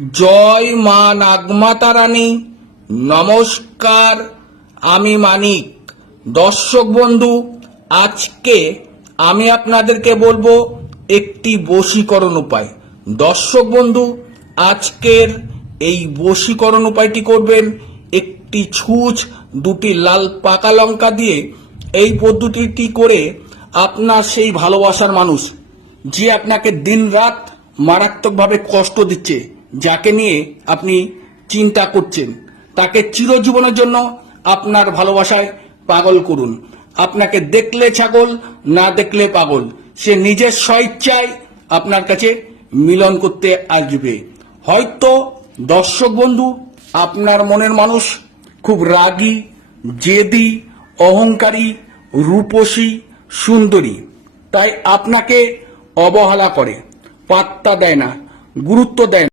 জয় মা নাগমাতা রানী। নমস্কার, আমি মানিক। দর্শক বন্ধু, আজকে আমি আপনাদেরকে বলবো একটি বশীকরণ উপায়। দর্শক বন্ধু, আজকের এই বশীকরণ উপায়টি করবেন একটি ছুঁচ, দুটি লাল পাকা লঙ্কা দিয়ে। এই পদ্ধতিটি করে আপনার সেই ভালোবাসার মানুষ, যে আপনাকে দিনরাত মারাত্মকভাবে কষ্ট দিচ্ছে, যাকে নিয়ে আপনি চিন্তা করছেন, তাকে চিরজীবনের জন্য আপনার ভালোবাসায় পাগল করুন। আপনাকে দেখলে ছাগল, না দেখলে পাগল, সে নিজের স্বইচ্ছায় আপনার কাছে মিলন করতে আসবে। হয়তো দর্শক বন্ধু, আপনার মনের মানুষ খুব রাগী, জেদি, অহংকারী, রূপসী, সুন্দরী, তাই আপনাকে অবহেলা করে, পাত্তা দেয় না, গুরুত্ব দেয় না।